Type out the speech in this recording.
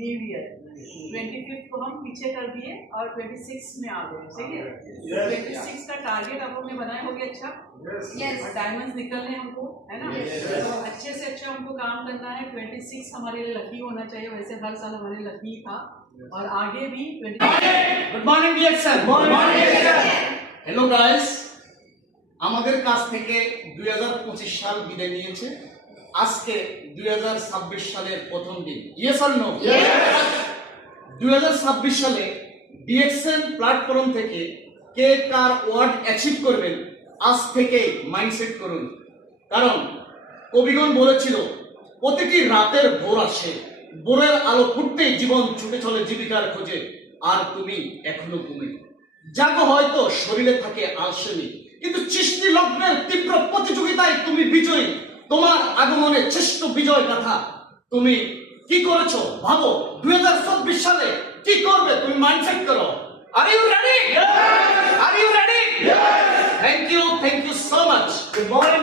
New year 25th को हम पीछे कर दिए और 26 में आ गए, सही है। 26 का टारगेट अब हमने बनाया हो गया। अच्छा, और डायमंड्स निकलने हमको, है ना। तो अच्छे से अच्छा हमको काम करना है। 26 हमारे लिए लकी होना चाहिए, वैसे हर साल हमारे लकी था और आगे भी। Good morning dear sir. Hello guys, আমাদের কাছ থেকে 2025 সাল বিদায় নিয়েছে। আজকে 2026 সালের প্রথম দিন। Yes or no? 2026 সালে ডিএক্সএন প্ল্যাটফর্ম থেকে কে কার ওয়ার্ড অ্যাচিভ করবেন আজ থেকে মাইন্ডসেট করুন। কারণ কবিগণ বলেছিল প্রতিটি রাতের ভোর আসে, ভোরের আলো ফুটতেই জীবন ছুটে চলে জীবিকার খোঁজে, আর তুমি এখনো ঘুমে জাগো। হয়তো শরীরে থাকে আলসেমি, কিন্তু সৃষ্টি লগ্নের তীব্র প্রতিযোগিতায় তুমি বিজয়ী। তোমার আগমনে শ্রেষ্ঠ বিজয় গাথা। তুমি কি করেছো ভাবো, 2024 সালে কি করবে তুমি মাইন্ডসেট করো। Are you ready? Are you ready? Thank you so much. Good morning.